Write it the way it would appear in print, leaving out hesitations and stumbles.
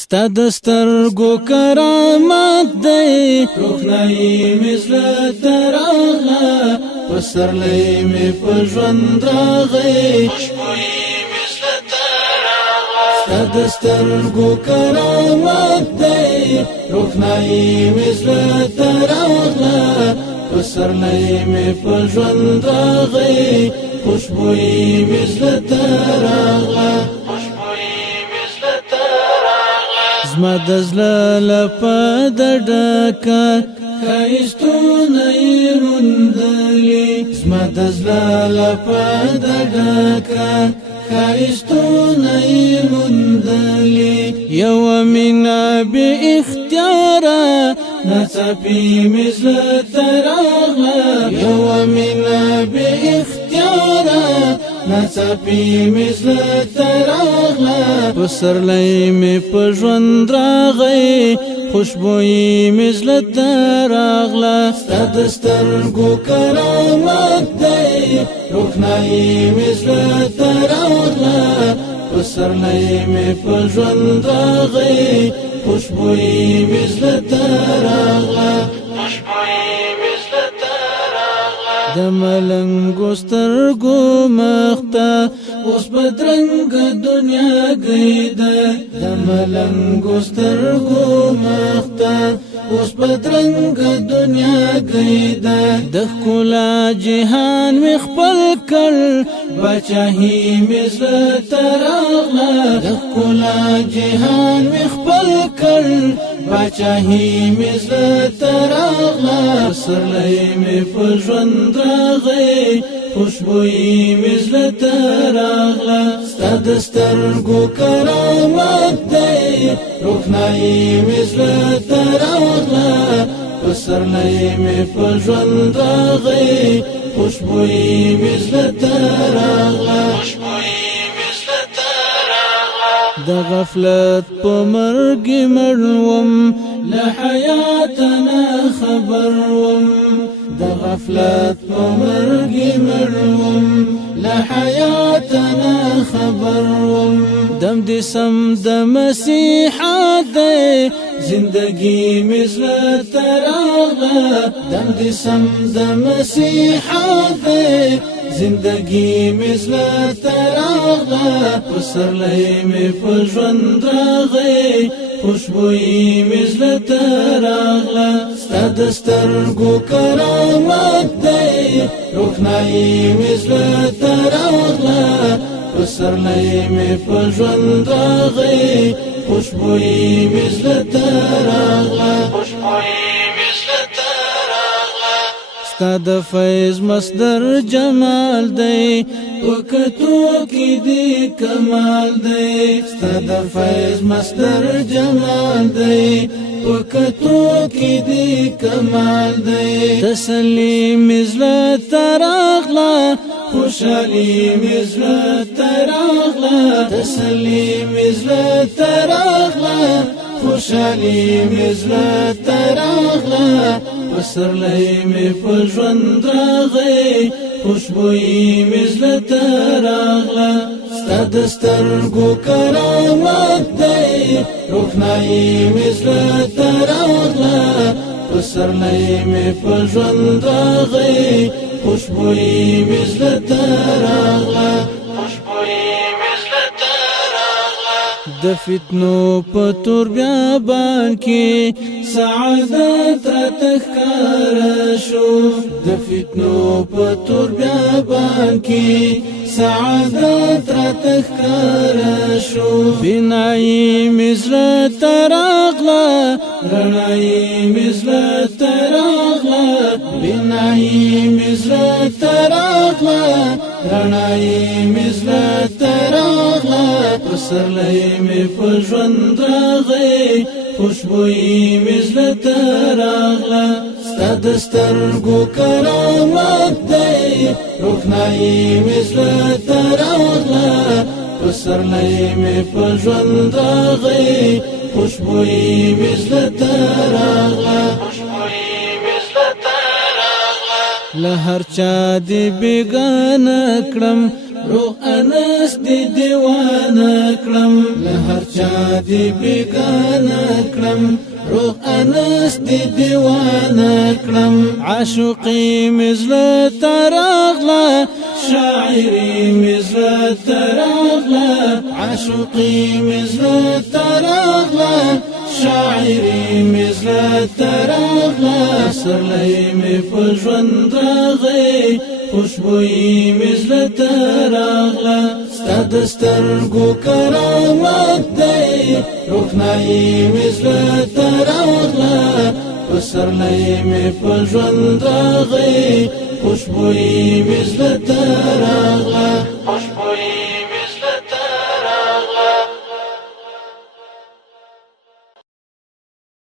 ستا د سترګو کرامت دی روښنایي مې زړه ته راغله پسرلی مې په ژوند راغی خوشبویي مې زړه ته راغله ستا د سترګو کرامت دی روښنایي مې زړه ته راغله پسرلی مې په ژوند راغی خوشبویي مې زړه ته راغله زما د زړه لپه د ډکه ښایستونه یې موندلي زما د زړه لپه د ډکه ښایستونه یې موندلي یوه مینه بې اختیاره ناڅاپي مې زړه ته راغله یوه مینه بې اختیاره ناڅاپي مې زړه ته راغله پسرلی مې په ژوند راغی خوشبویي مې زړه ته راغله ستا د سترګو کرامت دی روښنایي مې زړه ته راغله پسرلی مې په ژوند راغی خوشبویي مې زړه ته راغله د ملنګو سترګو مخته اوس بدرنګه دنیا گیده د ملنګو سترګو مخته اوس بدرنګه دنیا گیده د ښکلا جهان مې خپل کړ پاچاهي مې زړه ته راغله د ښکلا جهان مې خپل کړ پاچاهي مې زړه ته راغله پسرلی مې په ژوند راغی خوشبویي مې زړه ته راغله ستا د سترګو کرامت دی روښنایي مې زړه ته راغله پسرلی مې په ژوند راغی خوشبویي مې زړه ته راغله د غفلت په مرګ مړ وم له حیات نه خبر وم د غفلت په مرګ مړ وم له حیات نه خبر وم دم دې سم د مسیحا دی زندگی مې زړه ته راغله دم دې سم د مسیحا دی زندگی مې زړه ته راغله پسرلی مې په ژوند راغی خوشبویي مې زړه ته راغله ستا د سترګو کرامت دی روښنایي مې زړه ته راغله پسرلی مې په ژوند راغی خوشبویي مې زړه ته راغله ستا د فیض مصدر جمال دی وکتو کې دی کمال دی ستا د فیض مصدر جمال دی وکتو کې دی کمال دی تسلی مې زړه ته راغله خوشحالي مې زړه ته راغله تسلی مې زړه ته راغله خوشحالي مې زړه ته راغله پسرلی مې په ژوند راغی خوشبویي مې زړه ته راغله ستا د سترګو کرامت دی روښنایي مې زړه ته راغله پسرلی مې په ژوند راغی خوشبویي مې زړه ته راغله د فتنو په تور بیابان کې سعادت راته ښکاره شو د فتنو په تور بیابان کې سعادت راته ښکاره شو بینایي مې زړه ته راغله رڼایي مې زړه ته راغله بینایي مې زړه ته راغله رڼایي مې زړه ته راغله پسرلی مې په ژوند راغی خوشبویي مې زړه ته راغله ستا د سترګو کرامت دی روښنایي مې زړه ته راغله پسرلی مې په ژوند راغی خوشبویي مې زړه ته راغله له هر چا دې بېګانه کړم روح انس دی دیوانه کړم له هر چا دی بیگانه کړم روح انس دی دیوانه کړم عاشقی مزله ترغله شاعری مزله ترغله عاشقی مزله ترغله شاعری مزله ترغله سرلی می په ژوند راغی خوشبوئی مزله ترغله ستا د سترګو کرامت دی روښنایي مزله ترغله په سرلی می په ژوند راغی خوشبوئی مزله ترغله خوشبوئی